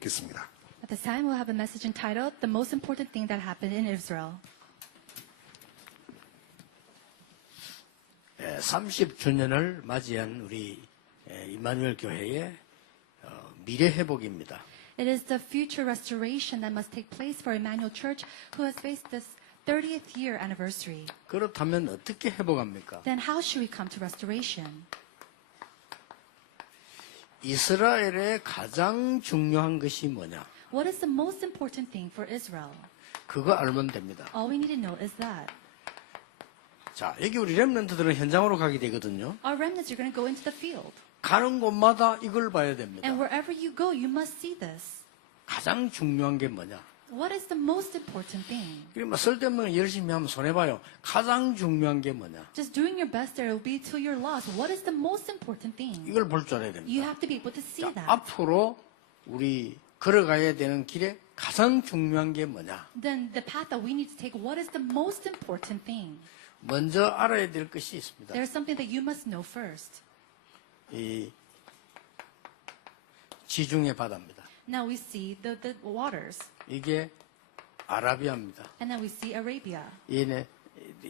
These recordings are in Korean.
겠습니다. At this time, we'll have a message entitled, The Most Important Thing That Happened in Israel. 30주년을 맞이한 우리 임마누엘 교회의 미래 회복입니다. It is the future restoration that must take place for Emmanuel Church, who has faced this 30th year anniversary. 그렇다면 어떻게 회복합니까? Then how should we come to restoration? 이스라엘의 가장 중요한 것이 뭐냐? What is the most important thing for Israel? 그거 알면 됩니다. All we need to know is that. 자, 여기 우리 렘넌트들은 현장으로 가게 되거든요. Our remnants are going to go into the field. 가는 곳마다 이걸 봐야 됩니다. And wherever you go, you must see this. 가장 중요한 게 뭐냐? What is the most important thing? 그러면 쓸데없는 거 열심히 하면 손해봐요. 가장 중요한 게 뭐냐? Just doing your best there will be till you're lost. What is the most important thing? 이걸 볼 줄 알아야 You 됩니다. have to be able to see 자, that. 앞으로 우리 걸어가야 되는 길에 가장 중요한 게 뭐냐? Then the path that we need to take, what is the most important thing? 먼저 알아야 될 것이 있습니다. There's something that you must know first. 이 지중해 바다입니다. Now we see the waters. 이게 아라비아입니다. And then we see Arabia. 얘네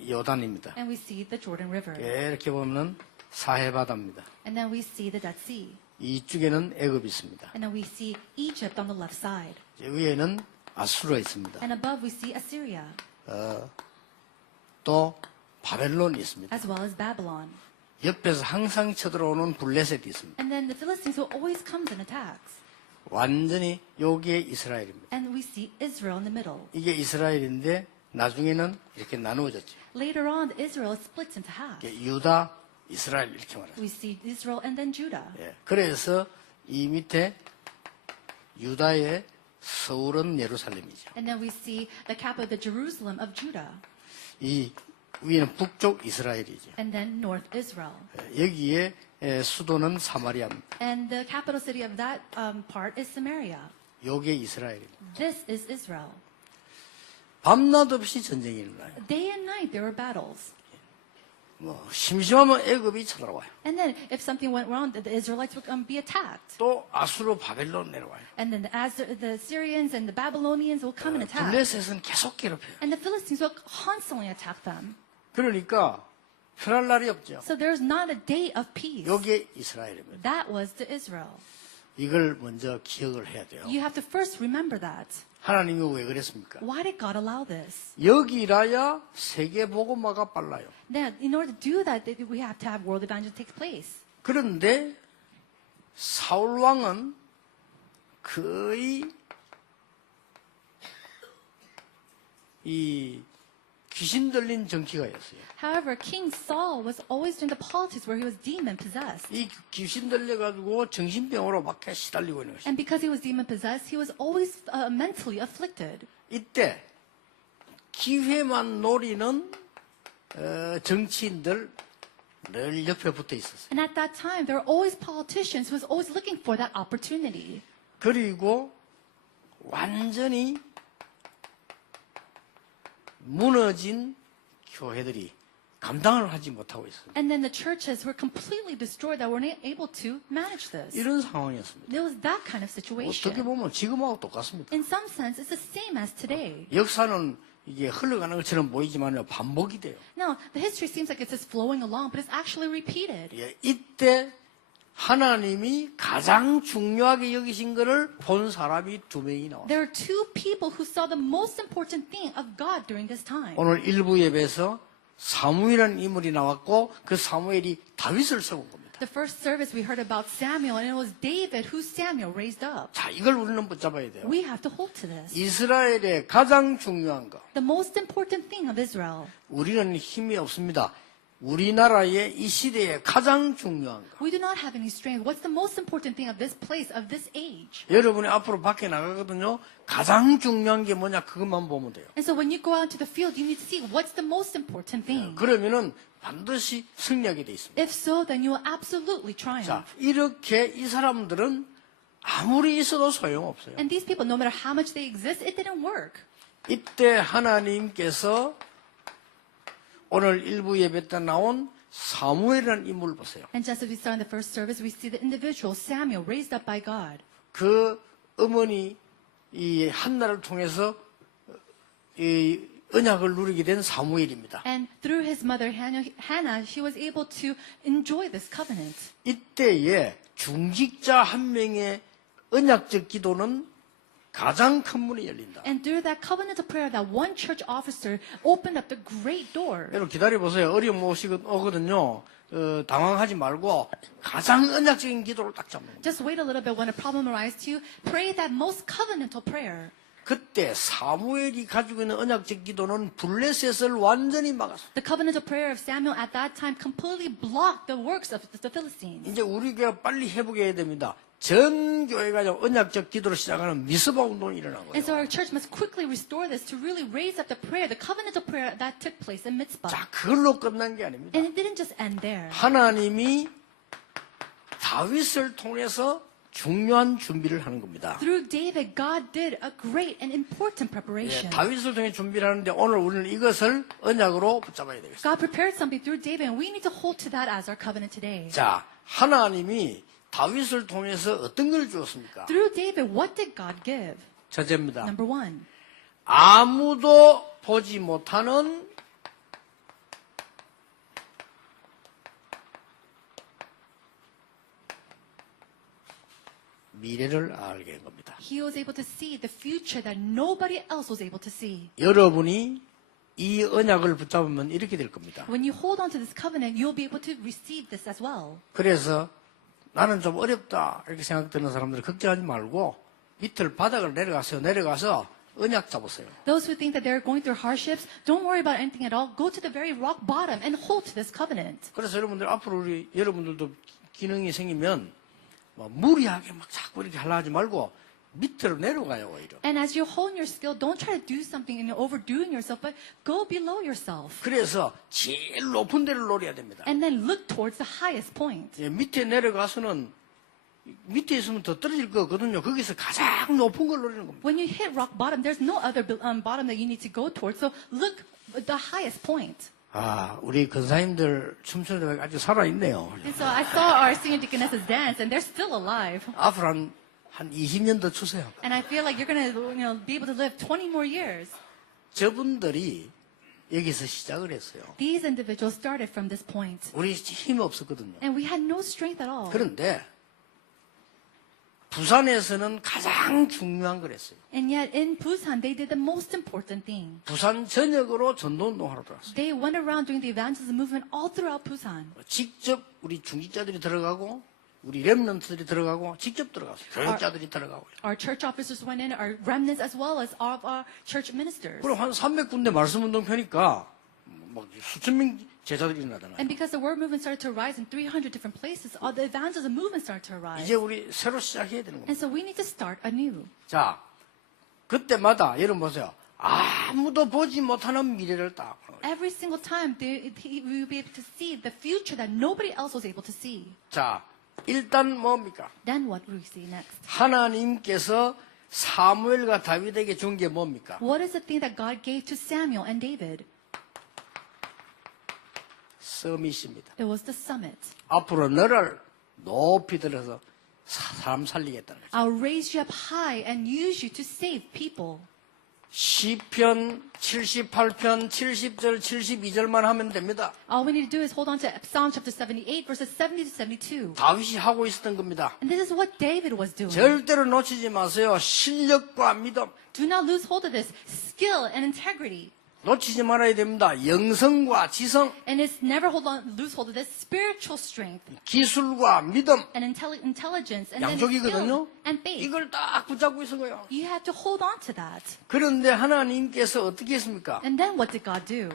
요단입니다. And we see the Jordan River. 이렇게 보면 사해 바다입니다. And then we see the Dead Sea. 이쪽에는 애굽이 있습니다. And then we see Egypt on the left side. 위에는 아수르가 있습니다. And above we see Assyria, 또 바벨론이 있습니다. as well as Babylon. 옆에서 항상 쳐들어오는 블레셋이 있습니다. And then the Philistines who always comes and attacks. 완전히 여기에 이스라엘입니다. And we see Israel in the middle. 이게 이스라엘인데 나중에는 이렇게 나누어졌죠. Later on, Israel splits into half. 이게 유다, 이스라엘 이렇게 말합니다. We see Israel and then Judah. 예, 그래서 이 밑에 유다의 서울은 예루살렘이죠. And then we see the capital, the Jerusalem of Judah. 이 위에는 북쪽 이스라엘이죠. And then North Israel. 예, 여기에 수도는 사마리아입니다. And the capital city of that part is Samaria. 요게 이스라엘입니다. This is Israel. 밤낮 없이 전쟁이 일어나요. Day and night there were battles. 뭐 심심하면 애굽이 쳐들어와요. And then if something went wrong, the Israelites would be attacked. 또 아수르 바벨론 내려와요. And then the Syrians and the Babylonians will come and attack. 블레셋은 계속 괴롭혀요. And the Philistines will constantly attack them. 그러니까 편할 날이 없죠. So there's not a day of peace. 요게 이스라엘입니다. That was the Israel. 이걸 먼저 기억을 해야 돼요. You have to first remember that. 하나님이 왜 그랬습니까? Why did God allow this? 여기라야 세계 복음화가 빨라요. Then, in order to do that, we have to have world evangelism take place. 그런데 사울 왕은 거의 이 귀신 들린 정치가였어요. However, King Saul was always doing the politics where he was demon possessed. 이 귀신 들려가지고 정신병으로 막 시달리고 있는 것이죠. And because he was demon possessed, he was always mentally afflicted. 이때 기회만 노리는 정치인들 늘 옆에 붙어 있었어요. And at that time, there were always politicians who was always looking for that opportunity. 그리고 완전히 무너진 교회들이 감당을 하지 못하고 있어요. And then the churches were completely destroyed that were not able to manage this. 이런 상황이었습니다. There was that kind of 어떻게 situation. 보면 지금하고 똑같습니다. In some sense, it's the same as today. 역사는 이게 흘러가는 것처럼 보이지만 반복이 돼요. Now, the history seems like it's just flowing along, but it's actually repeated. 예, 이때 하나님이 가장 중요하게 여기신 것을 본 사람이 두 명이 나왔어요. There are two people who saw the most important thing of God during this time. 오늘 일부 예배에서 사무엘이라는 인물이 나왔고 그 사무엘이 다윗을 세운 겁니다. The first service we heard about Samuel, and it was David who Samuel raised up. 자, 이걸 우리는 붙잡아야 돼요. We have to hold to this. 이스라엘의 가장 중요한 것. The most important thing of Israel. 우리는 힘이 없습니다. 우리나라의 이 시대에 가장 중요한 것. We do not have any strength. What's the most important thing of this place, of this age? 여러분이 앞으로 밖에 나가거든요. 가장 중요한 게 뭐냐 그것만 보면 돼요. And so when you go out to the field, you need to see what's the most important thing. 그러면은 반드시 승리하게 돼 있습니다. If so, then you will absolutely triumph. 자, 이렇게 이 사람들은 아무리 있어도 소용없어요. And these people, no matter how much they exist, it didn't work. 이때 하나님께서 오늘 일부 예배 때 나온 사무엘이라는 인물을 보세요. And just as we saw in the first service, we see the individual Samuel raised up by God. 그 어머니 이 한나를 통해서 이 언약을 누리게 된 사무엘입니다. And through his mother Hannah, she was able to enjoy this covenant. 이때에 중직자 한 명의 언약적 기도는 가장 큰 문이 열린다. And through that covenant of prayer, that one church officer opened up the great door. 여러분 기다려보세요. 어려움 오거든요. 당황하지 말고 가장 언약적인 기도를 딱 잡는 거예요. Just wait a little bit when a problem arises to you. Pray that most covenantal prayer. 그때 사무엘이 가지고 있는 언약적 기도는 블레셋을 완전히 막았어요. The covenantal prayer of Samuel at that time completely blocked the works of the Philistines. 이제 우리 교회가 빨리 회복해야 됩니다. 전 교회가 언약적 기도를 시작하는 미스바 운동이 일어난 And so 거예요. our church must quickly restore this to really raise up the prayer, the covenantal prayer that took place in Mitzvah. 자, 그걸로 끝난 게 아닙니다. And it didn't just end there. 하나님이 다윗을 통해서 중요한 준비를 하는 겁니다. Through David, God did a great and important 예, preparation. 다윗을 통해 준비를 하는데 오늘 우리는 이것을 언약으로 붙잡아야 되겠습니다. God prepared something through David, and we need to hold to that as our covenant today. 자, 하나님이 다윗을 통해서 어떤 걸 주었습니까? Through David, what did God give? 첫째입니다. Number one, 아무도 보지 못하는 미래를 알게 한 겁니다. he was able to see the future that nobody else was able to see. 여러분이 이 언약을 붙잡으면 이렇게 될 겁니다. When you hold on to this covenant, you'll be able to receive this as well. 그래서 나는 좀 어렵다 이렇게 생각되는 사람들은 걱정하지 말고 밑을 바닥을 내려가서 언약 잡으세요. Those who think that they're going through hardships, don't worry about anything at all. Go to the very rock bottom and hold to this covenant. 그래서 여러분들 앞으로 여러분들도 기능이 생기면 무리하게 막 자꾸 이렇게 하려 하지 말고 밑으로 내려가요 오히려. And as you hone your skill, don't try to do something and overdoing yourself, but go below yourself. 그래서 제일 높은 데를 노려야 됩니다. And then look towards the highest point. 예, 밑에 내려가서는 밑에 있으면 더 떨어질 거거든요. 거기서 가장 높은 걸 노리는 겁니다. When you hit rock bottom, there's no other bottom that you need to go towards. So look at the highest point. 아, 우리 근사님들 춤추는 데가 아주 살아있네요. And so I saw our senior deaconesses dance, and they're still alive. 앞으로 한 20년 더 추세요. And I feel like you're going to, be able to live 20 more years. 저분들이 여기서 시작을 했어요. These individuals started from this point. 우리 힘 없었거든요. And we had no strength at all. 그런데 부산에서는 가장 중요한 걸 했어요. And yet in Busan, they did the most important thing. 부산 전역으로 전도운동하러 들어왔어요. They went around doing the evangelism movement all throughout Busan. 직접 우리 중직자들이 들어가고 우리 렘넌트들이 들어가고 직접 들어갔어요. 교육자들이 들어가고. Our church officers went in, our remnants as well as all of our church ministers. 그럼 한 300군데 말씀운동 펴니까 막 수천 명 제자들이 일어나잖아요. And because the word movement started to rise in 300 different places, all the evangelism movement started to arise. 이제 우리 새로 시작해야 되는 겁니다. And so we need to start anew. 자, 그때마다 여러분 보세요. 아무도 보지 못하는 미래를 딱 보는 거예요. Every single time, we will be able to see the future that nobody else was able to see. 자, 일단 뭡니까? Then what will we see next? 하나님께서 사무엘과 다윗에게 준 게 뭡니까? What is the thing that God gave to Samuel and David? 서밋입니다. It was the summit. 앞으로 너를 높이 들어서 사람 살리겠다는 거죠. I'll raise you up high and use you to save people. 시편 78편 70절 72절만 하면 됩니다. All we need to do is hold on to Psalm chapter 78, verses 70 to 72. 다윗이 하고 있었던 겁니다. And this is what David was doing. 절대로 놓치지 마세요. 실력과 믿음. Do not lose hold of this skill and integrity. 놓치지 말아야 됩니다. 영성과 지성, And it's never lose hold of this spiritual strength 기술과 믿음, and intelligence and then 양쪽이거든요. skill and faith. 이걸 딱 붙잡고 있는 거예요. You have to hold on to that. 그런데 하나님께서 어떻게 했습니까? And then what did God do?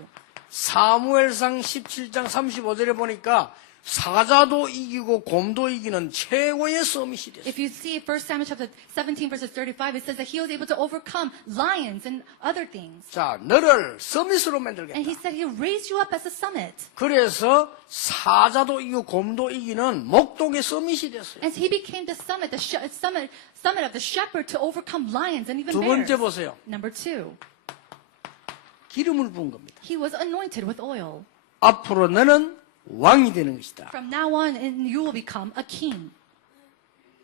사무엘상 17장 35절에 보니까 사자도 이기고 곰도 이기는 최고의 서밋이 됐어요. If you see 1 Samuel chapter 17 verses 35, it says that he was able to overcome lions and other things. 자, 너를 서밋으로 And 만들겠다. he said he'll raise you up as a summit. 그래서 사자도 이기고 곰도 이기는 목동의 서밋이 됐어요. And he became the summit, summit of the shepherd to overcome lions and even 두 번째 bears. 보세요. Number two, 기름을 부은 겁니다. he was anointed with oil. 앞으로 너는 왕이 되는 것이다. From now on, you will become a king.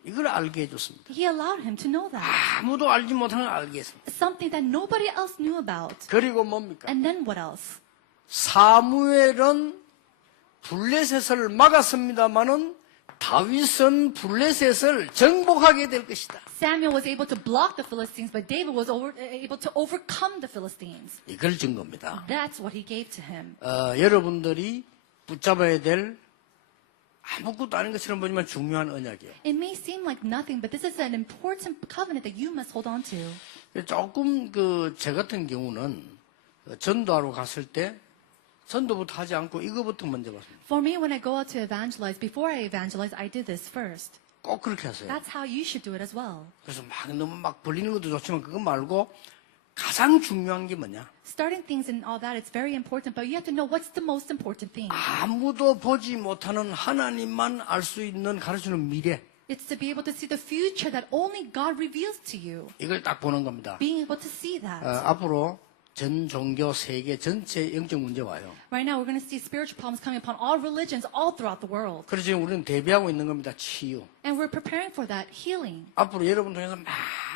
이걸 알게 해줬습니다. He allowed him to know that. 아무도 알지 못하는 걸 알게 했습니다. Something that nobody else knew about. 그리고 뭡니까? And then what else? 사무엘은 블레셋을 막았습니다마는 다윗은 블레셋을 정복하게 될 것이다. Samuel was able to block the Philistines, but David was able to overcome the Philistines. 이걸 준 겁니다. That's what he gave to him. 여러분들이 붙잡아야 될 아무것도 아닌 것처럼 보지만 중요한 언약이에요. It may seem like nothing, but this is an important covenant that you must hold on to. 조금 제 같은 경우는 전도하러 갔을 때 전도부터 하지 않고 이거부터 먼저 봤습니다. For me, when I go out to evangelize, before I evangelize, I did this first. 꼭 그렇게 하세요. That's how you should do it as well. 그래서 너무 벌리는 것도 좋지만 그거 말고 가장 중요한 게 뭐냐? Starting things and all that, it's very important, but you have to know what's the most important thing. 아무도 보지 못하는 하나님만 알 수 있는 가르치는 미래. It's to be able to see the future that only God reveals to you. 이걸 딱 보는 겁니다. Being able to see that. 앞으로 전 종교 세계 전체 영적 문제 와요. Right now, we're going to see spiritual problems coming upon all religions all throughout the world. 그래서 지금 우리는 대비하고 있는 겁니다. 치유. And we're preparing for that healing. 앞으로 여러분 통해서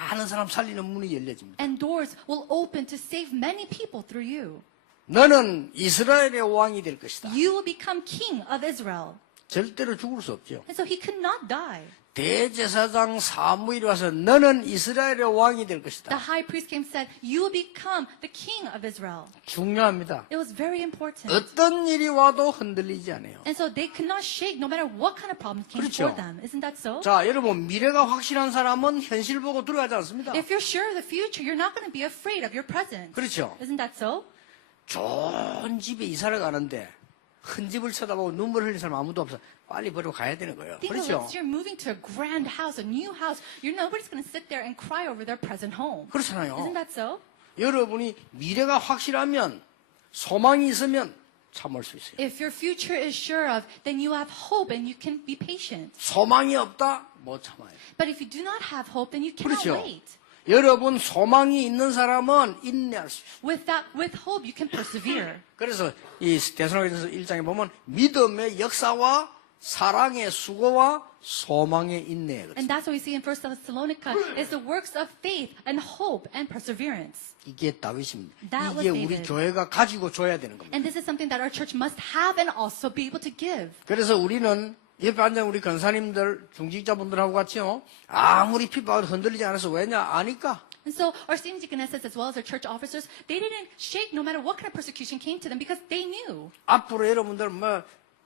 많은 사람 살리는 문이 열려집니다. And doors will open to save many people through you. 너는 이스라엘의 왕이 될 것이다. You will become king of Israel. 절대로 죽을 수 없죠. And so he could not die. 대제사장 사무엘이 와서 너는 이스라엘의 왕이 될 것이다. The high priest came and said, you will become the king of Israel. 중요합니다. It was very important. 어떤 일이 와도 흔들리지 않아요. And so they could not shake no matter what kind of problems came 그렇죠. before them. Isn't that so? 자, 여러분 미래가 확실한 사람은 현실 보고 두려워하지 않습니다. If you're sure of the future, you're not going to be afraid of your present. 그렇죠. Isn't that so? 좋은 집에 이사를 가는데 큰 집을 쳐다보고 눈물 흘리는 사람 아무도 없어. 빨리 버리고 가야 되는 거예요. Think of 그렇죠? it, you're moving to a grand house, a new house. Nobody's going to sit there and cry over their present home. 그렇잖아요. Isn't that so? 여러분이 미래가 확실하면 소망이 있으면 참을 수 있어요. If your future is sure of, then you have hope and you can be patient. 소망이 없다? 못 참아요. But if you do not have hope, then you cannot 그렇죠. wait. 여러분 소망이 있는 사람은 인내할 수 있어요. With hope, you can persevere. 그래서 이 데살로니가서 1장에 보면 믿음의 역사와 사랑의 수고와 소망의 인내. And that's what we see in 1 Thessalonica is the works of faith and hope and perseverance. 이게 다윗입니다. That was 이게 우리 David. 교회가 가지고 줘야 되는 겁니다. And this is something that our church must have and also be able to give. 그래서 우리는 옆에 앉은 우리 권사님들, 중직자분들하고 같이요. 아무리 핍박을 흔들리지 않아서 왜냐? 아니까. And so our senior deaconesses as well as our church officers, they didn't shake no matter what kind of persecution came to them because they knew. 앞으로 여러분들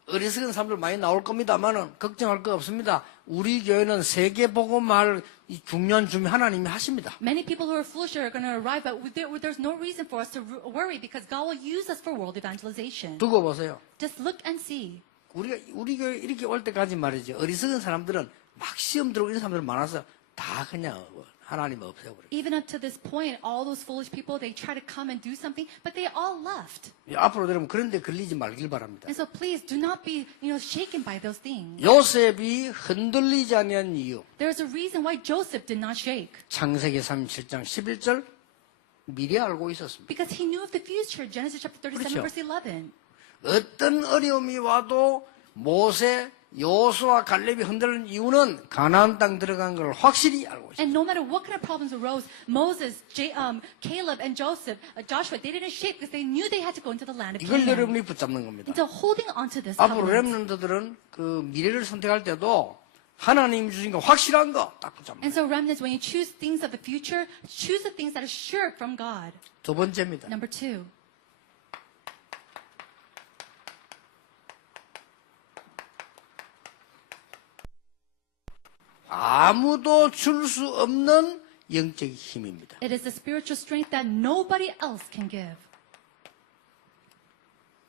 어리석은 사람들 많이 나올 겁니다만은 걱정할 거 없습니다. 우리 교회는 세계 복음할 이 중요한 준비 하나님이 하십니다. Many people who are foolish are going to arrive, but there's no reason for us to worry because God will use us for world evangelization. 두고 보세요. Just look and see. 우리 교회 이렇게 올 때까지 말이죠. 어리석은 사람들은 막 시험 들어오고 이런 사람들 많아서 다 그냥 하나님 없애버려요. Even up to this point, all those foolish people, they try to come and do something, but they all left. 앞으로 여러분 그런 데 걸리지 말길 바랍니다. And so please do not be, shaken by those things. 요셉이 흔들리지 않은 이유. There's a reason why Joseph did not shake. 창세기 37장 11절 미리 알고 있었습니다. Because he knew of the future. Genesis chapter 37, 그렇죠. verse 11. 어떤 어려움이 와도 모세, 여호수아, 갈렙이 흔들리는 이유는 가나안 땅 들어간 걸 확실히 알고 있어요. And no matter what kind of problems arose, Moses, Caleb, and Joshua, they didn't shake because they knew they had to go into the land of 이걸 Canaan. 여러분이 붙잡는 겁니다. And so holding on to this 앞으로 covenant. 렘넌트들은 그 미래를 선택할 때도 하나님이 주신 거 확실한 거 딱 붙잡는 And so remnants, when you choose things of the future, choose the things that are sure from God. 두 번째입니다. Number 2. 아무도 줄 수 없는 영적 힘입니다. It is the spiritual strength that nobody else can give.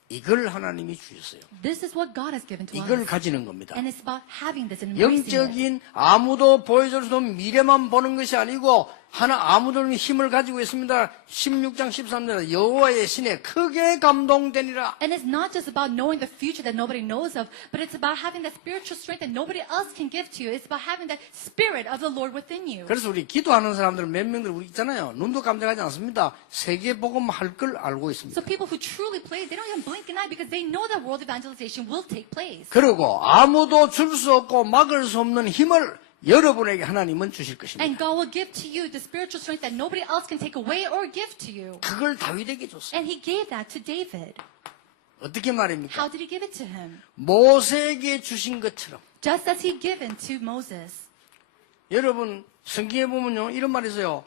이걸 하나님이 주셨어요. This is what God has given to 이걸 us. 가지는 겁니다. And it's about having this and embracing it. 영적인 아무도 보여줄 수 없는 미래만 보는 것이 아니고 아무도 힘을 가지고 있습니다. 16장 13절 여호와의 신에 크게 감동되니라. And it's not just about knowing the future that nobody knows of, but it's about having that spiritual strength that nobody else can give to you. It's about having that spirit of the Lord within you. 그래서 우리 기도하는 사람들 몇 명들 우리 있잖아요. 눈도 깜짝하지 않습니다. 세계 복음 할 걸 알고 있습니다. So people who truly play, they don't even blink an eye because they know that world evangelization will take place. 그리고 아무도 줄 수 없고 막을 수 없는 힘을 여러분에게 하나님은 주실 것입니다. And God will give to you the spiritual strength that nobody else can take away or give to you. 그걸 다윗에게 줬어요. And he gave that to David. 어떻게 말입니까? How did he give it to him? 모세에게 주신 것처럼. Just as he given to Moses. 여러분 성경에 보면요 이런 말이 있어요.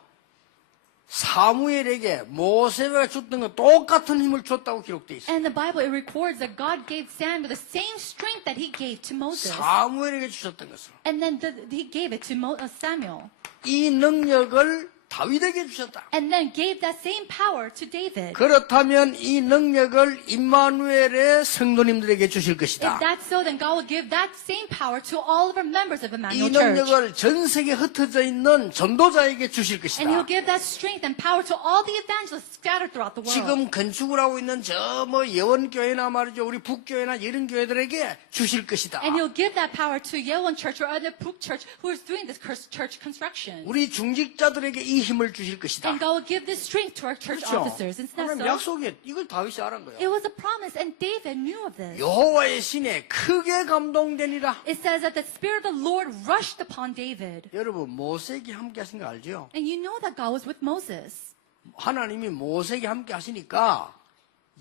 사무엘에게 모세가 줬던 거 똑같은 힘을 줬다고 기록되어 있어요. And the Bible, it records that God gave Samuel the same strength that he gave to Moses. 사무엘에게 주셨던 것으로 And then he gave it to Samuel. 이 능력을 다윗에게 주셨다. And then gave that same power to David. 그렇다면 이 능력을 임마누엘의 성도님들에게 주실 것이다. If that's so, then God will give that same power to all of our members of 이 Emmanuel Church. 능력을 전 세계 흩어져 있는 전도자에게 주실 And 것이다. He'll give that strength and power to all the evangelists scattered throughout the world. 지금 건축을 하고 있는 저 뭐 예원교회나 말이죠. 우리 북교회나 이런 교회들에게 주실 것이다. And He'll give that power to Yewon Church or other Brook Church who is doing this church construction. 우리 중직자들에게 이 힘을 주실 것이다. And God will give this strength to our church 그렇죠? officers. Isn't that 하나님 so? 약속에 이걸 다윗이 알은 거예요. It was a promise, and David knew of this. 여호와의 신에 크게 감동되니라. It says that the Spirit of the Lord rushed upon David. 여러분 모세에게 함께 하신 거 알죠? And you know that God was with Moses. 하나님이 모세에게 함께 하시니까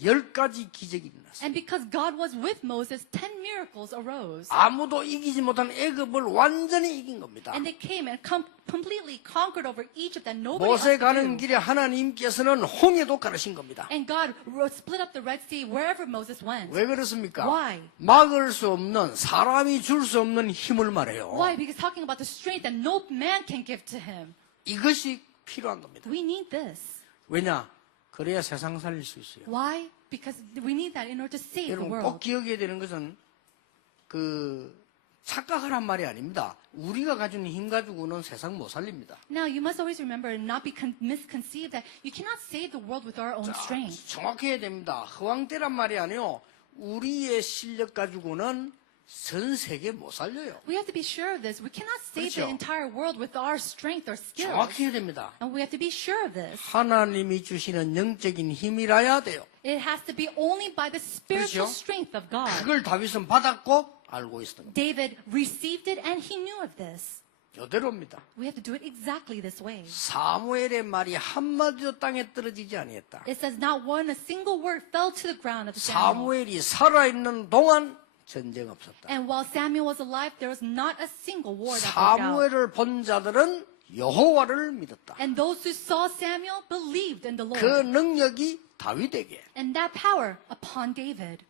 10가지 기적이 일어났어요. And because God was with Moses, 10 miracles arose. 아무도 이기지 못한 애굽을 완전히 이긴 겁니다. And they came and completely conquered over Egypt that nobody 모세 else 가는 could do. 길에 하나님께서는 홍해도 가르신 겁니다. And God split up the Red Sea wherever Moses went. 왜 그렇습니까? Why? 막을 수 없는 사람이 줄 수 없는 힘을 말해요. Why? Because talking about the strength that no man can give to him. 이것이 필요한 겁니다. We need this. 왜냐? 그래야 세상 살릴 수 있어요. Why? Because we need that in order to save the 여러분 꼭 world. 기억해야 되는 것은 착각하란 말이 아닙니다. 우리가 가진 힘 가지고는 세상 못 살립니다. Now, you must always remember and not be misconceived that you cannot save the world with our own strength. 정확해야 됩니다. 허황되란 말이 아니요. 우리의 실력 가지고는 전 세계 못 살려요. We have to be sure of this. We cannot save 그렇죠. the entire world with our strength or skills. 정확해야 됩니다. And we have to be sure of this. 하나님이 주시는 영적인 힘이라야 돼요. It has to be only by the spiritual 그렇죠. strength of God. 그걸 다윗은 받았고 알고 있었던 겁니다. David received it and he knew of this. 이대로입니다. We have to do it exactly this way. 사무엘의 말이 한마디도 땅에 떨어지지 아니했다. It says not one, a single word fell to the ground of Samuel. 사무엘이 살아있는 동안 전쟁 없었다. And while Samuel was alive, there was not a single war that broke out. 사무엘을 본 자들은 여호와를 믿었다. And those who saw Samuel believed in the 그 Lord. 능력이 다윗에게. And that power upon David.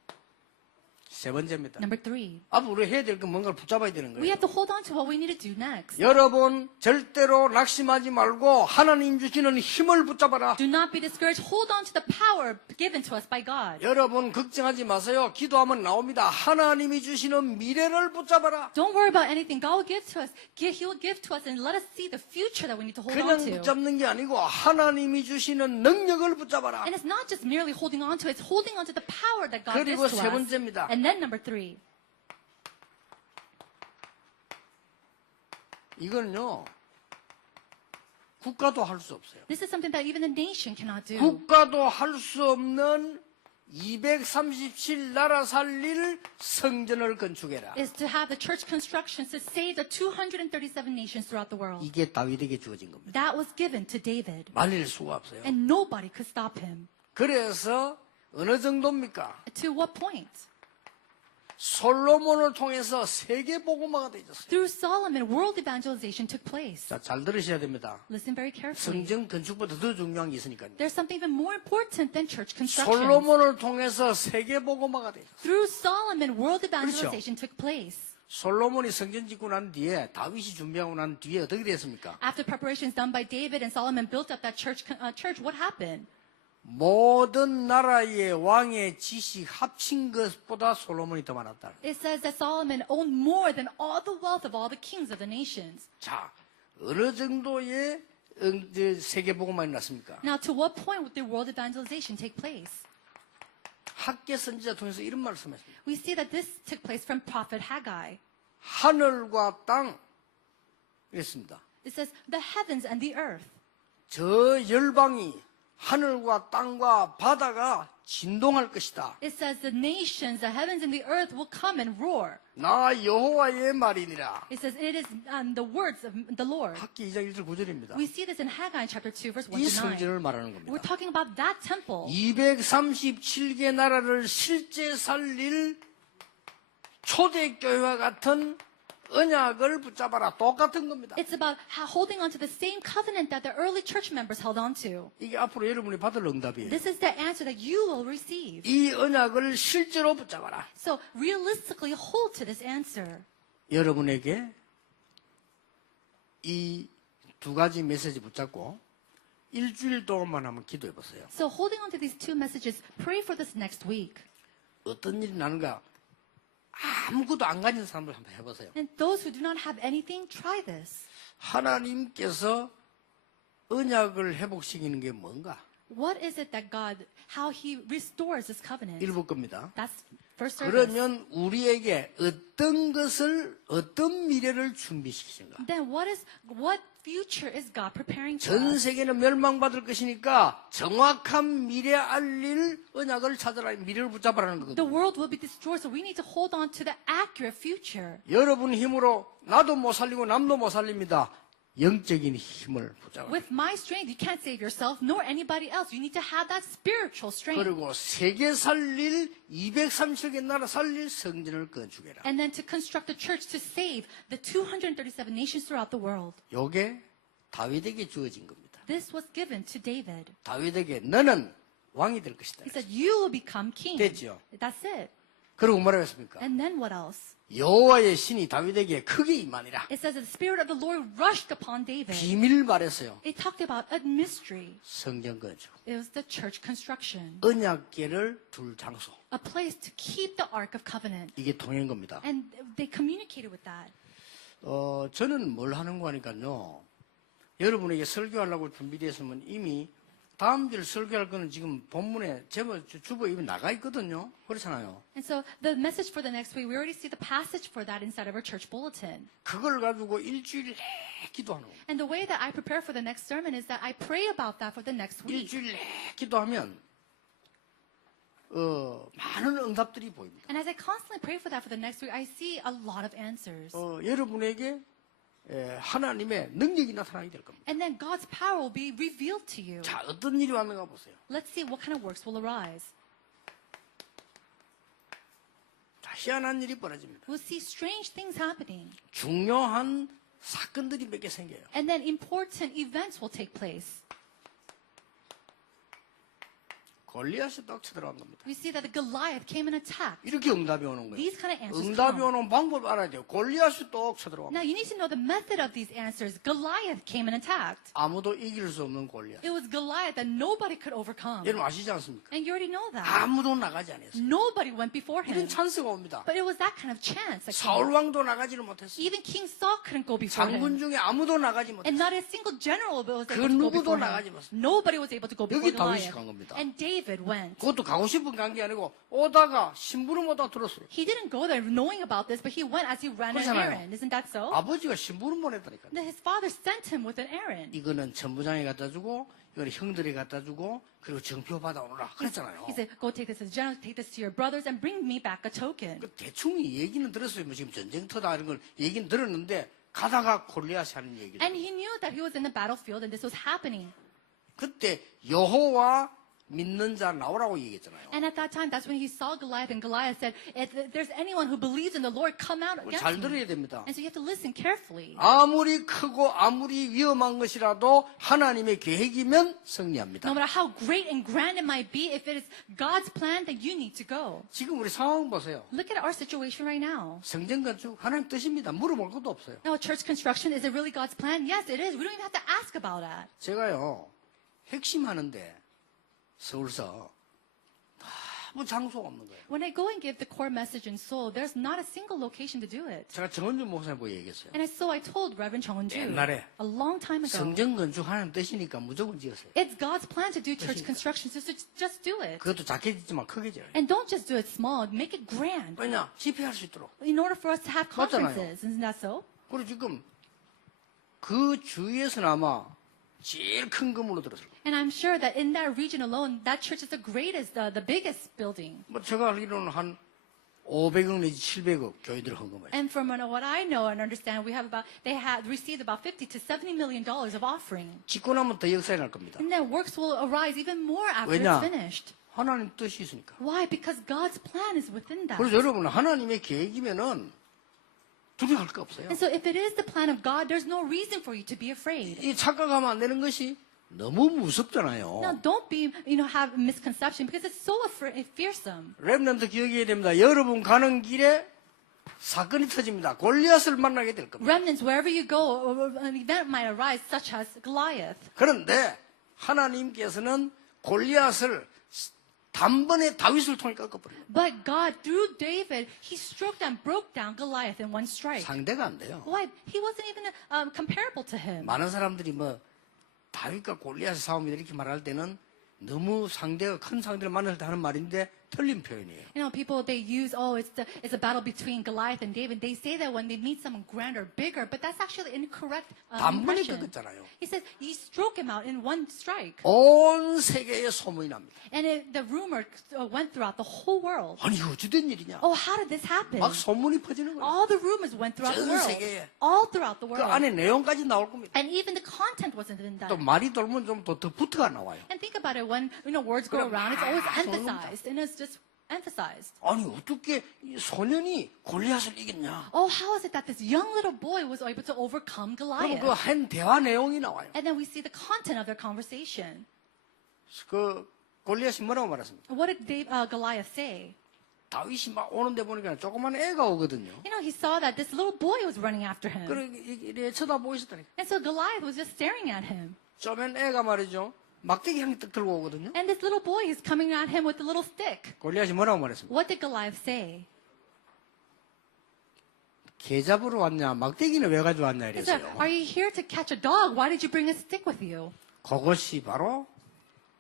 세 번째입니다. Number 3. 앞으로 우리 해야 될 건 뭔가를 붙잡아야 되는 We 거예요. have to hold on to what we need to do next. 여러분 절대로 낙심하지 말고 하나님 주시는 힘을 붙잡아라. Do not be discouraged. Hold on to the power given to us by God. 여러분 걱정하지 마세요. 기도하면 나옵니다. 하나님이 주시는 미래를 붙잡아라. Don't worry about anything. God will give to us. He will give to us and let us see the future that we need to hold on 그냥 to. 붙잡는 게 아니고 하나님이 주시는 능력을 붙잡아라. And it's not just merely holding on to it. It's holding on to the power that God 그리고 gives to 세 us. 번째입니다. And then number 3. 이거는요. 국가도 할 수 없어요. This is something that even a nation cannot do. 국가도 할 수 없는 237 나라 살릴 성전을 건축해라. Is to have the church constructions to save the 237 nations throughout the world. 이게 다윗에게 주어진 겁니다. That was given to David. 말릴 수가 없어요. And nobody could stop him. 그래서 어느 정도입니까? To what point? 솔로몬을 통해서 세계 복음화가 되어졌어요. Through Solomon, world evangelization took place. 자, 잘 들으셔야 됩니다. Listen very carefully. 성전 건축보다 더 중요한 게 있으니까요. There's something even more important than church construction. 솔로몬을 통해서 세계 복음화가 되어졌어요. Through Solomon, world evangelization took place. 솔로몬이 성전 짓고 난 뒤에 다윗이 준비하고 난 뒤에 어떻게 됐습니까? After preparations done by David and Solomon built up that church, what happened? 모든 나라의 왕의 지식 합친 것보다 솔로몬이 더 많았다. It says that Solomon owned more than all the wealth of all the kings of the nations. 자, 어느 정도의 세계 복음화가 났습니까? Now, to what point would the world evangelization take place? 학계 선지자 통해서 이런 말씀했습니다. We see that this took place from prophet Haggai. 하늘과 땅 이랬습니다. It says the heavens and the earth. 저 열방이 하늘과 땅과 바다가 진동할 것이다. It says the nations, the heavens and the earth will come and roar. 나 여호와의 말이니라. It says it is the words of the Lord. 학기 2장 1절 9절입니다. We see this in Haggai chapter 2 verse 1 이 to 9. 성전을 말하는 We're 겁니다. talking about that temple. 237개 나라를 실제 살릴 초대교회와 같은 언약을 붙잡아라. 똑같은 겁니다. It's about holding on to the same covenant that the early church members held on to. 이게 앞으로 여러분이 받을 응답이에요. This is the answer that you will receive. 이 언약을 실제로 붙잡아라. So realistically hold to this answer. 여러분에게 이 두 가지 메시지 붙잡고 일주일 동안만 한번 기도해 보세요. So holding on to these two messages, pray for this next week. 어떤 일이 나는가 아무것도 안 가진 사람들 한번 해보세요. And those who do not have anything, try this. 하나님께서 언약을 회복시키는 게 뭔가? What is it that God, how He restores this covenant? 일부 겁니다. That's first service. 그러면 우리에게 어떤 미래를 준비시키신가? Then what future is God preparing for 전 us? 세계는 멸망받을 것이니까 정확한 미래 알릴 언약을 찾아라. 미래를 붙잡아라는 The 거거든요. world will be destroyed, so we need to hold on to the accurate future. 여러분 힘으로 나도 못 살리고 남도 못 살립니다. 영적인 힘을 붙잡아라. With my strength, you can't save yourself, nor anybody else. You need to have that spiritual strength. 그리고 세계 살릴 230개 나라 살릴 성전을 건축해라. And then to construct a church to save the 237 nations throughout the world. 요게 다윗에게 주어진 겁니다. This was given to David. 다윗에게 너는 왕이 될 것이다. He said, you will become king. 됐죠. That's it. 그리고 뭐라고 했습니까? And then what else? 여호와의 신이 다윗에게 크게 임하니라. It says that the Spirit of the Lord rushed upon David. 비밀 말했어요. It talked about a mystery. 성전 건축. It was the church construction. 언약궤를 둘 장소. A place to keep the Ark of Covenant. 이게 통한 겁니다. And they communicated with that. 저는 뭘 하는 거니까요. 여러분에게 설교하려고 준비됐으면 이미 다음 주에 설교할 거는 지금 본문에 주보 이미 나가 있거든요. 그렇잖아요. And so the message for the next week, we already see the passage for that inside of our church bulletin. 그걸 가지고 일주일 내 기도하는 거예요. And the way that I prepare for the next sermon is that I pray about that for the next week. 일주일 내 기도하면 많은 응답들이 보입니다. And as I constantly pray for that for the next week, I see a lot of answers. 여러분에게 하나님의 능력이 나타나게 될 겁니다. And then God's power will be revealed to you. 자, 어떤 일이 왔는가 보세요. Let's see what kind of works will arise. 자, 희한한 일이 벌어집니다. We'll see strange things happening. 중요한 사건들이 몇 개 생겨요. And then important events will take place. 골리앗이 딱 쳐들어간 겁니다. We see that the Goliath came and attacked. 이렇게 응답이 오는 거예요. These kind of answers 응답이 come. 오는 방법을 알아야 돼요. 골리앗이 또 쳐들어간 Now 거예요. you need to know the method of these answers. Goliath came and attacked. 아무도 이길 수 없는 골리앗. It was Goliath that nobody could overcome. 여러분 아시지 않습니까? And you already know that. 아무도 나가지 않았어요. Nobody went before 이런 him. 찬스가 옵니다. But it was that kind of chance that 사울 came. 왕도 나가지를 못했어요. Even King Saul couldn't go before 장군 him. 중에 아무도 나가지 And 못했어요. not a single general was 그 able to go 누구도 before 나가지 him. 못했어요. Nobody was able to go before 여기 다윗이 Goliath. 간 겁니다. And David went. 그것도 가고 싶은 간 게 아니고 오다가 심부름 오다 들었어요. He didn't go there knowing about this, but he went as he ran an 그렇잖아요. errand. Isn't that so? 아버지가 심부름 보냈다니까요. Then his father sent him with an errand. 이거는 전부장에 갖다 주고 이거는 형들이 갖다 주고 그리고 정표 받아오느라 그랬잖아요. He said, go take this to the general, take this to your brothers, and bring me back a token. 그 대충 얘기는 들었어요. 뭐 지금 전쟁터다 이런 걸 얘기는 들었는데 가다가 골리앗이 하는 얘기를. And he knew that he was in the battlefield and this was happening. 그때 여호와 믿는 자 나오라고 얘기했잖아요. And at that time, that's when he saw Goliath, and Goliath said, if there's anyone who believes in the Lord, come out 잘 against 들어야 me. 됩니다. And so you have to listen carefully. 아무리 크고 아무리 위험한 것이라도 하나님의 계획이면 승리합니다. No matter how great and grand it might be, if it is God's plan, then you need to go. 지금 우리 상황 보세요. Look at our situation right now. 성전 건축 하나님 뜻입니다. 물어볼 것도 없어요. Now, church construction, is it really God's plan? Yes, it is. We don't even have to ask about that. 제가요 핵심하는데 서울서 아무 장소가 없는 거예요. When I go and give the core message in Seoul, there's not a single location to do it. 제가 정은주 목사님 보고 얘기했어요. And so I told Reverend Chung Eun-ju 옛날에 a long time ago, 성전 건축 하나님 뜻이니까 무조건 지었어요. it's God's plan to do church construction, so just do it. 그것도 작게 짓지만 크게 지어요. And don't just do it small, make it grand. 왜냐? 집회할 수 있도록. In order for us to have 맞잖아요. conferences, isn't that so? 그리고 지금 그 주위에서는 아마 제일 큰 건물로 들었을 거예요. And I'm sure that in that region alone, that church is the greatest, the biggest building. 뭐 제가 알기로는 한 500억 내지 700억 교회들 헌금을 했어요. And from what I know and understand, they had received about $50 to $70 million of offering. 짓고 나면 더 역사에 날 겁니다. And then works will arise even more after 왜냐? it's finished. 하나님 뜻이 있으니까. Why? Because God's plan is within that. 그래서 여러분 하나님의 계획이면은 두려워할 거 없어요. And so if it is the plan of God, there's no reason for you to be afraid. 이 착각하면 안 되는 것이 너무 무섭잖아요. Now, don't have misconception because it's so fearsome. 렘넌트 기억해야 됩니다. 여러분 가는 길에 사건이 터집니다. 골리앗을 만나게 될 겁니다. Remnants, wherever you go, an event might arise, such as Goliath. 그런데 하나님께서는 골리앗을 단번에 다윗을 통해 꺾어버려요. But God, through David, he stroked and broke down Goliath in one strike. 상대가 안 돼요. Why? He wasn't even comparable to him. 많은 사람들이 뭐 다윗과 골리앗의 싸움이다 이렇게 말할 때는 너무 상대가 큰 상대를 만날 때 하는 말인데 틀린 표현이에요. You know, people, they use, it's a battle between Goliath and David. They say that when they meet someone grander, bigger, but that's actually incorrect 단번에 impression. 꺾었잖아요. He says, he struck him out in one strike. 온 세계에 소문이 납니다. And the rumor went throughout the whole world. 아니 어찌된 일이냐? Oh, how did this happen? 막 소문이 퍼지는 거예요. All the rumors went throughout the 전 world. 세계에. All throughout the 그 world. 안에 내용까지 나올 겁니다. And even the content wasn't in that. 또 말이 돌면 좀 더 붙어가 나와요. And think about it, when words go 그럼 around, it's always 막 emphasized. And it's just emphasized. 아니 어떻게 이 소년이 골리앗을 이겼냐? Oh, how is it that this young little boy was able to overcome 그럼 Goliath? 그 한 대화 내용이 나와요. And then we see the content of their conversation. 그 골리앗이 뭐라고 말했습니까? What did Goliath say? 다윗이 막 오는데 보니까 조그만 애가 오거든요. You know, he saw that this little boy was running after him. 그래 이래 쳐다보고 있었다니까. And so Goliath was just staring at him. 쪼맨 애가 말이죠. 막대기 한 개 들고 오거든요. And this little boy is coming at him with a little stick. 골리앗이 뭐라고 말했습니까? What did Goliath say? 개 잡으러 왔냐? 막대기는 왜 가져왔냐 He said, 이랬어요. are you here to catch a dog? Why did you bring a stick with you? 그것이 바로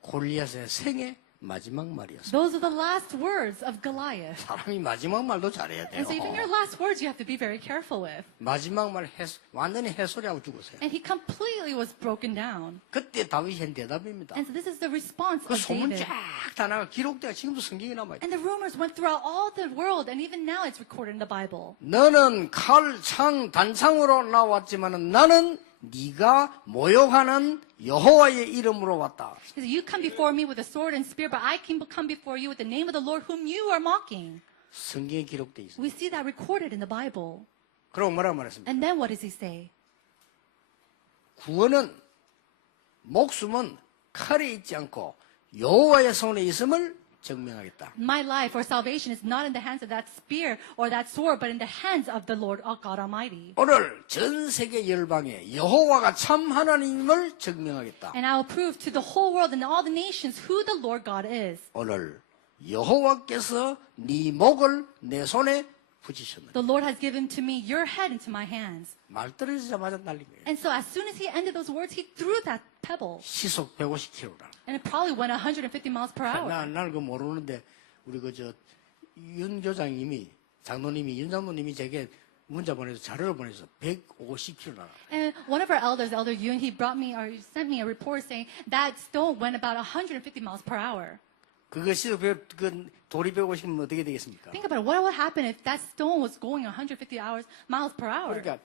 골리앗의 생애 마지막 말이었어요. Those are the last words of Goliath. 사람이 마지막 말도 잘해야 돼요. And so even your last words you have to be very careful with. 마지막 말 완전히 해소리하고 죽었어요. And he completely was broken down. 그때 다윗이 한 대답입니다. And so this is the response 그 of 소문 David. 쫙 다 나가 기록돼가 지금도 성경에 남아있다. And the rumors went throughout all the world, and even now it's recorded in the Bible. 너는 칼, 창, 단창으로 나왔지만은 나는 네가 모욕하는 여호와의 이름으로 왔다. He said, you come before me with a sword and spear, but I can come before you with the name of the Lord whom you are mocking. 성경에 기록돼 있어요. We see that recorded in the Bible. 그럼 뭐라고 말했습니까? And then what does he say? 구원은 목숨은 칼에 있지 않고 여호와의 손에 있음을 증명하겠다. My life or salvation is not in the hands of that spear or that sword, but in the hands of the Lord God Almighty. 오늘 전 세계 열방에 여호와가 참 하나님을 증명하겠다. And I will prove to the whole world and all the nations who the Lord God is. 오늘 여호와께서 네 목을 내 손에 붙이셨느니라. The Lord has given to me your head into my hands. 말 떨어지자마자 날린 거예요. And so as soon as he ended those words, he threw that pebble. 시속 150km라. And it probably went 150 miles per hour. 나는 그거 모르는데 우리 윤 교장님이 윤 장로님이 제게 문자 보내서 자료를 보내서 150km라. And one of our elders, Elder Yoon, he sent me a report saying that stone went about 150 miles per hour. 그거 시속 돌이 150면 어떻게 되겠습니까? Think about it. What would happen if that stone was going 150 miles per hour? 그러니까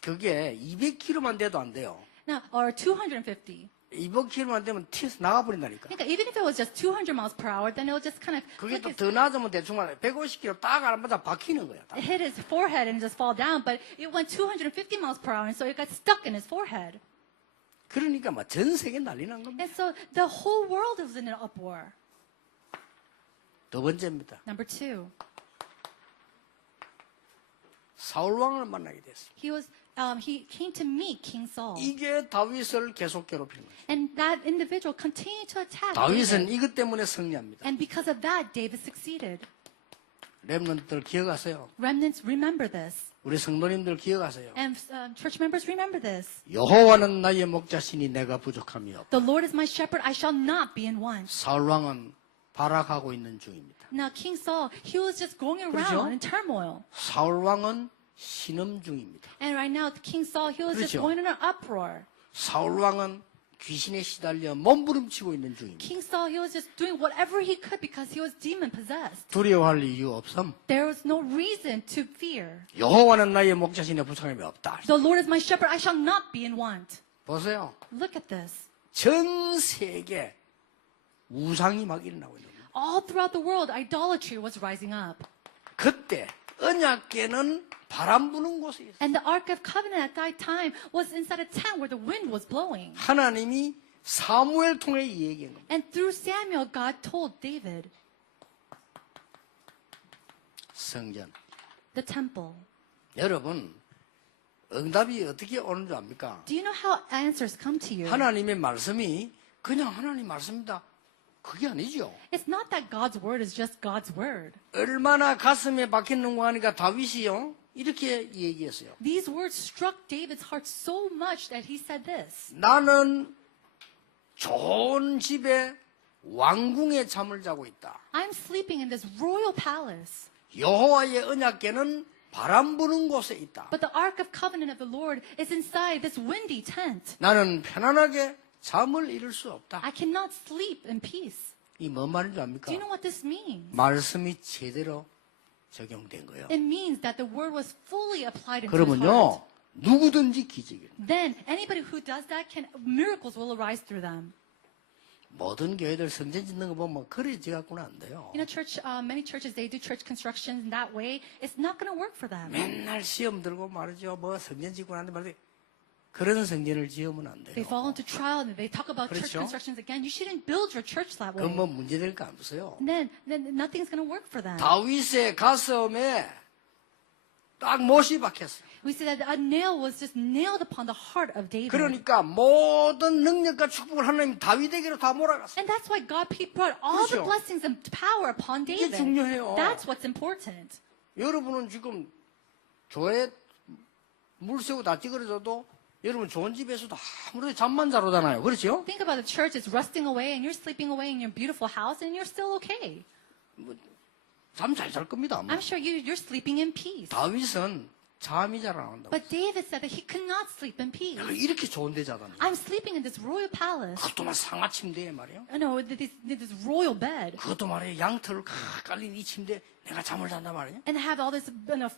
그게 200km만 돼도 안 돼요. Now, or 250. 200km만 되면 튀어서 나가버린다니까. 그러니까 even if it was just 200 miles per hour, then it would just kind of 그게 또 더 낮으면 대충 말해 150km 딱 안 맞아 박히는 거야. 딱. hit his forehead and just fall down. But it went 250 miles per hour, and so it got stuck in his forehead. 그러니까 막 전 세계 난리 난 겁니다. And so the whole world was in an uproar. 두 번째입니다. Number 2, 사울 왕을 만나게 됐어요. he came to meet King Saul. 이게 다윗을 계속 괴롭히는 거예요. And that individual continued to attack 다윗은 David. 이것 때문에 승리합니다. And because of that, David succeeded. 렘넌트들 기억하세요. Remnants, remember this. 우리 성도님들 기억하세요. And church members, remember this. 여호와는 나의 목자시니 내가 부족함이 없다. The Lord is my shepherd, I shall not be in want. 사울 왕은 발악하고 있는 중입니다. Now, King Saul, he was just going around 그렇죠? in turmoil. 사울 왕은 신음 중입니다. And right now, King Saul, he was just 그렇죠. going in an uproar. 사울 왕은 귀신에 시달려 몸부림치고 있는 중입니다. King Saul, he was just doing whatever he could because he was demon possessed. 두려워할 이유 없음. There was no reason to fear. 여호와는 나의 목자시네 부상함이 없다. The Lord is my shepherd, I shall not be in want. 보세요. Look at this. 전 세계 우상이 막 일어나고 있는 거예요. All throughout the world, idolatry was rising up. 그때 언약궤는 바람 부는 곳에 있어요. And the Ark of Covenant at that time was inside a tent where the wind was blowing. 하나님이 사무엘 통해 이 얘기한 겁니다. And through Samuel, God told David, 성전. the temple. 여러분, 응답이 어떻게 오는 줄 압니까? Do you know how answers come to you? 하나님의 말씀이 그냥 하나님 말씀이다. 그게 아니죠. It's not that God's word is just God's word. 얼마나 가슴에 박혔는가 하니까 다윗이요. 이렇게 얘기했어요. These words struck David's heart so much that he said this. 나는 좋은 집에 왕궁에 잠을 자고 있다. I'm sleeping in this royal palace, 여호와의 언약궤는 바람 부는 곳에 있다. but the Ark of Covenant of the Lord is inside this windy tent. 나는 편안하게 잠을 이룰 수 없다. I cannot sleep in peace. 이 뭔 말인 줄 압니까? Do you know what this means? 말씀이 제대로 적용된 거예요. It means that the word was fully applied into his heart. 그러면요, 누구든지 기적이 Then anybody who does that miracles will arise through them. 모든 교회들 성전 짓는 거 보면 그래 지갖고는 안 돼요. You know, many churches, they do church construction in that way. It's not going to work for them. 맨날 시험 들고 말이죠. 뭐 성전 짓고 나는데 말이죠. 그런 성전을 지으면 안 They 돼요. fall into trial and they talk about church 그렇죠? constructions again. You shouldn't build your church that way. 그건 뭐 문제될 거 없어요. Then nothing's going to work for them. 다윗의 가슴에 딱 못이 박혔어요. We see that a nail was just nailed upon the heart of David. 그러니까 모든 능력과 축복을 하나님 다윗에게로 다 몰아갔어요. And that's why he brought all the 그렇죠. blessings and power upon 이게 David. 중요해요. That's what's important. 여러분은 지금 교회 물새우 다 찌그러져도 여러분 좋은 집에서도 아무래도 잠만 자러 자나요. 그렇죠? Think about the church is rusting away and you're sleeping away in your beautiful house and you're still okay. 잠 잘 잘 겁니다. 아마. I'm sure you're sleeping in peace. 다윗은 잠이 잘 안 온다고. But David said that he could not sleep in peace. 이렇게 좋은 데 자다니. I'm sleeping in this royal palace. 그것도 막 상하 침대에 말이에요. I know, this royal bed. 그것도 말이에요. 양털을 깔린 이 침대에 내가 잠을 잔단 말이에요. And have all this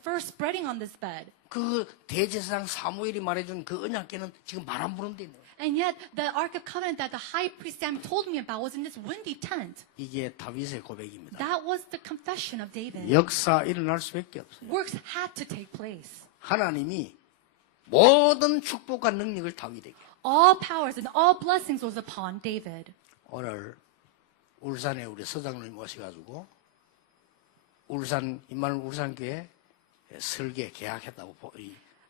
fur spreading on this bed. 그 대제사장 사무엘이 말해준 그 언약궤는 지금 바람 부는 데 있는 거예요. And yet, the Ark of Covenant that the high priest Sam told me about was in this windy tent. 이게 다윗의 고백입니다. That was the confession of David. 역사 일어날 수밖에 없어요. Works had to take place. 하나님이 모든 축복과 능력을 다윗에게. All powers and all blessings was upon David. 오늘 울산에 우리 서장님 오셔가지고 임마누엘 울산교회 설계 계약했다고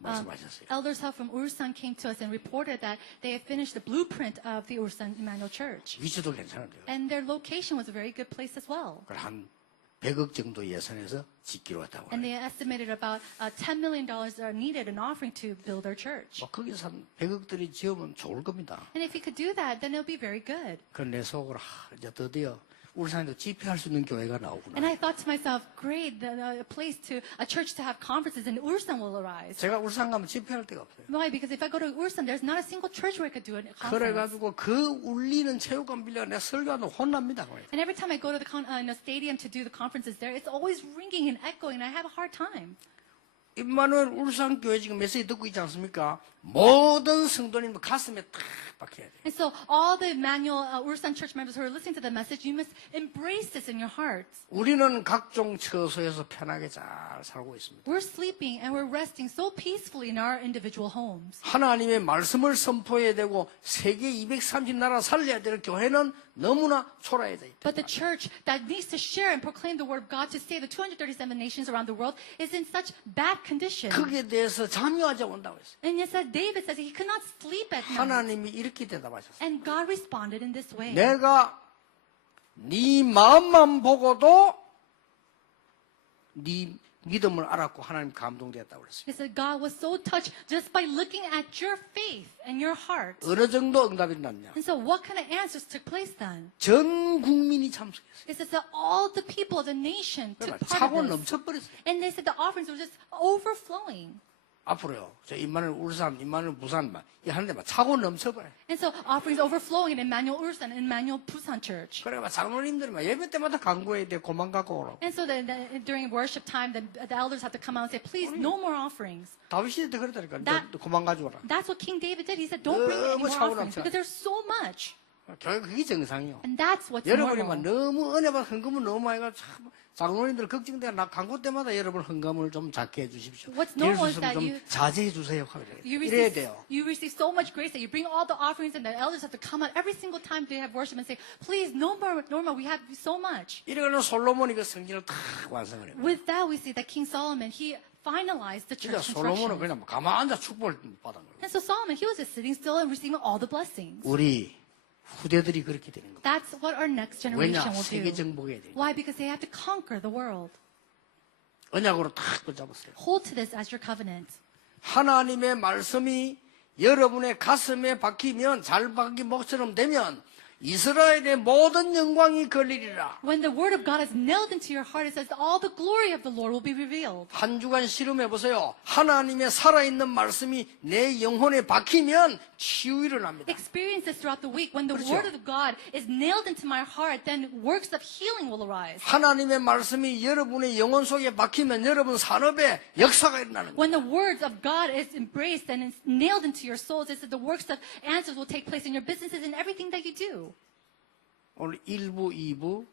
말씀하셨어요. Elders from Ulsan came to us and reported that they had finished the blueprint of the Ulsan Emmanuel Church. 위치도 괜찮은데요. And their location was a very good place as well. 그걸 한 100억 정도 예산에서 짓기로 했다고 And 해요. they estimated about $10 million are needed in offering to build their church. 거기서 한 100억들이 지으면 좋을 겁니다. And if you could do that, then it'll be very good. 그 내 속으로 이제 드디어 울산에도 집회할 수 있는 교회가 나오구나. And I thought to myself, great, a church to have conferences in Ulsan will arise. 제가 울산 가면 집회할 데가 없어요. Why? Because if I go to Ulsan, there's not a single church where I could do a conference. 그래가지고 그 울리는 체육관 빌려 내가 설교하면 혼납니다. And every time I go to the stadium to do the conferences there, it's always ringing and echoing, and I have a hard time. 임마누엘 울산교회 지금 메시지 듣고 있지 않습니까? 모든 성도님 가슴에 탁 박혀야 돼요. And so all the Emmanuel Ulsan church members who are listening to the message, you must embrace this in your hearts. 우리는 각종 처소에서 편하게 잘 살고 있습니다. We're sleeping and we're resting so peacefully in our individual homes. 하나님의 말씀을 선포해야 되고 세계 230나라 살려야 될 교회는 너무나 초라해져 있다. But the church that needs to share and proclaim the word of God to save the 237 nations around the world is in such bad condition. 거기에 대해서 잠유하자 온다고 했어요. And yes, David says he could not sleep at night. 하나님이 이렇게 대답하셨어요. And God responded in this way. 내가 네 마음만 보고도 네 믿음을 알았고 하나님 감동되었다고 그랬어요. He said God was so touched just by looking at your faith and your heart. 어느 정도 응답이 났냐? And so what kind of answers took place then? 전 국민이 참석했어요. It says that all the people of the nation took 그러니까 part 차고 of this. 넘쳐버렸어요. And they said the offerings were just overflowing. 앞으로요. 저 임마누엘 울산, 임마누엘 부산 이 하는데 막 차고 넘쳐버려. And so offerings overflowing in Emmanuel Ursan and Emmanuel Busan Church. 그래 막 장로님들이 막 예배 때마다 강구해야 돼. 그만 갖고 오라고. And so during worship time, the elders have to come out and say, please, no more offerings. 다윗이 때 그러다니까. That- 너 그만 가져오라. That's what King David did. He said, don't bring any more offerings because there's so much. 결국 그게 정상이요. And that's what's 여러분이 막 normal. 너무 은혜 받아 헌금을 너무 많이 가 참 장로님들 걱정돼. 나 광고 때마다 여러분 헌금을 좀 작게 해주십시오. What's 이럴 normal 수 is 있으면 that 좀 you- 자제해 주세요. 이래야 돼요. You receive so much grace that you bring all the offerings and the elders have to come out every single time they have worship and say, please, no more, we have so much. 이래가지고 솔로몬이 그 성전을 다 완성을 해요. With that, we see that King Solomon, he finalized the 진짜 church 솔로몬은 construction. 그냥 가만 앉아 축복을 받은 거예요. And so Solomon, he was just sitting still and receiving all the blessings. 우리 후대들이 그렇게 되는 거예요. That's what our next 왜냐? generation will 세계 do. 정복해야 돼요. Why? Because they have to conquer the world. 언약으로 탁 붙잡았어요. Hold to this as your covenant. 하나님의 말씀이 여러분의 가슴에 박히면 잘 박힌 목처럼 되면 이스라엘의 모든 영광이 걸리리라. When the word of God is nailed into your heart, it says all the glory of the Lord will be revealed. 한 주간 실험해 보세요. 하나님의 살아있는 말씀이 내 영혼에 박히면 치유 일어납니다. Experience this throughout the week. When the 그렇죠. word of God is nailed into my heart, then works of healing will arise. 하나님의 말씀이 여러분의 영혼 속에 박히면 여러분 산업에 역사가 일어나는 거예요. When the words of God is embraced and is nailed into your souls, it says the works of answers will take place in your businesses and everything that you do. 오늘 1부, 2부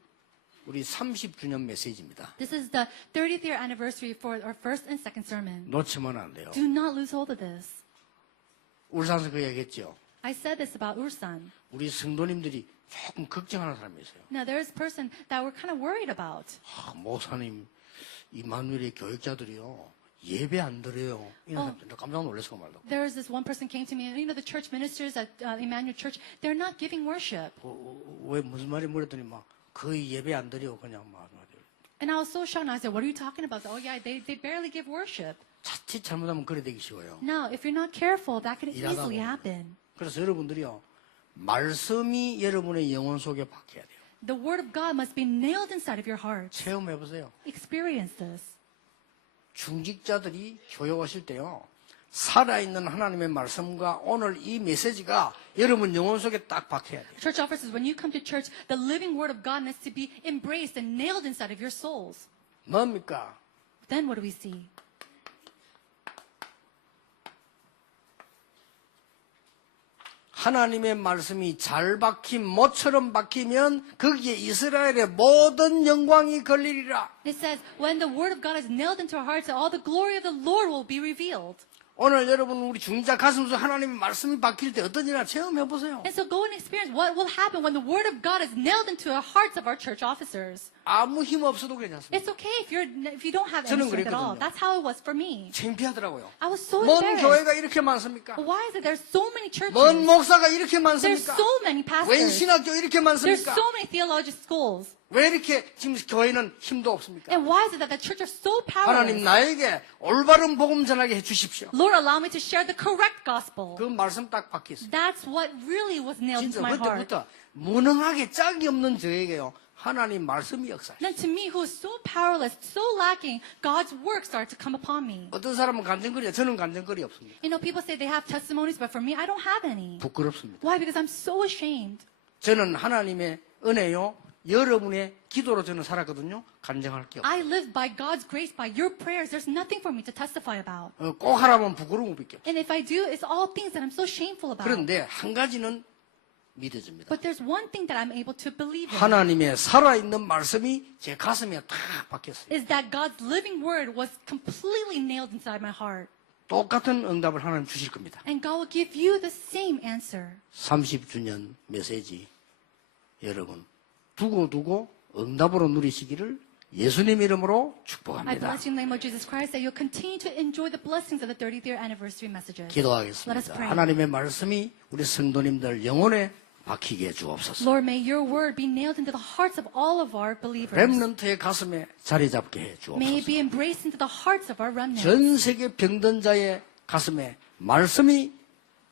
우리 30주년 메시지입니다. This is the 30th year anniversary for our first and second sermon. 놓치면 안 돼요. Do not lose hold of this. 울산에서 그 얘기했죠. I said this about Ursan. 우리 성도님들이 조금 걱정하는 사람이 있어요. Now, there is a person that we're kind of worried about. 목사님, 이마누엘의 교육자들이요. 예배 안 드려요. 이런 사람들 깜짝 놀라서 말도. There is this one person came to me, and the church ministers at Emmanuel Church, they're not giving worship. 왜 무슨 말이 뭐랬더니 막 거의 예배 안 드려 그냥 막. And I was so shocked. And I said, what are you talking about? Oh, yeah, they barely give worship. 자칫 잘못하면 그래 되기 쉬워요. Now, if you're not careful, that could 일하다 easily 보면. happen. 그래서 여러분들이요. 말씀이 여러분의 영혼 속에 박혀야 돼요. The word of God must be nailed inside of your heart. 체험해 보세요. Experience this. 중직자들이 교회 오실 때요. 살아있는 하나님의 말씀과 오늘 이 메시지가 여러분 영혼 속에 딱 박혀야 돼요. Church officers, when you come to church, the living word of God needs to be embraced and nailed inside of your souls. 뭡니까? Then what do we see? 하나님의 말씀이 잘 박힌 모처럼 박히면 거기에 이스라엘의 모든 영광이 걸리리라. It says, when the word of God is nailed into our hearts, all the glory of the Lord will be revealed. 오늘 여러분 우리 중자 가슴 속 하나님의 말씀이 박힐 때 어떤 일이나 체험해 보세요. And so go and experience what will happen when the word of God is nailed into the hearts of our church officers. 아무 힘 없어도 괜찮습니다. It's okay if you don't have any 저는 strength at all. 그랬거든요. That's how it was for me. 창피하더라고요. I was so 먼 embarrassed. 교회가 이렇게 많습니까? Why is it there's so many churches? 먼 목사가 이렇게 There's 많습니까? so many 웬 pastors. 신학교 이렇게 There's 많습니까? so many theological schools. 왜 이렇게 지금 교회는 힘도 없습니까? And why is it that the church are so 하나님 powerless? 나에게 올바른 복음 전하게 해주십시오. Lord, allow me to share the correct gospel. 그 말씀 딱 박혔어요. That's what really was nailed 진짜 into my heart. 그때부터 무능하게 짝이 없는 저에게요. 하나님 말씀이 역사해요. Then to me, who is so powerless, so lacking, God's work started to come upon me. 어떤 사람은 간증거리요. 저는 간증거리 없습니다. You know, people say they have testimonies, but for me, I don't have any. 부끄럽습니다. Why? Because I'm so ashamed. 저는 하나님의 은혜요. 여러분의 기도로 저는 살았거든요. 간증할 게 없어요. I live by God's grace, by your prayers. There's nothing for me to testify about. 꼭 하라면 부끄러운 것밖에 없어요. And if I do, it's all things that I'm so shameful about. 그런데 한 가지는 믿어집니다. But there's one thing that I'm able to believe in. 하나님의 살아있는 말씀이 제 가슴에 딱 박혔어요. Is that God's living word was completely nailed inside my heart. 똑같은 응답을 하나님 주실 겁니다. And God will give you the same answer. 30주년 메시지 여러분 두고 응답으로 누리시기를 예수님 이름으로 I 축복합니다. bless you in the name of Jesus Christ that you'll continue to enjoy the blessings of the 30th year anniversary messages. Let us 기도하겠습니다. pray. 하나님의 말씀이 우리 성도님들 영혼에 박히게 해 주옵소서. Lord, may your word be nailed into the hearts of all of our believers. 렘넌트의 가슴에 자리 잡게 해 May it 주옵소서. be embraced into the hearts of our remnants. 전 세계 병든 자의 가슴에 말씀이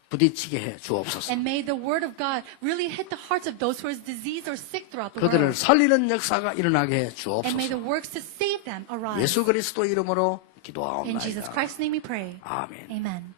부딪히게 해 주옵소서. And may the word of God really hit the hearts of those who are diseased or sick throughout the 그들을 world. 살리는 역사가 일어나게 해 And may the 주옵소서. works to save them arise. 예수 그리스도 이름으로 In Jesus 기도하옵나이다. Christ's name we pray. 아멘. Amen.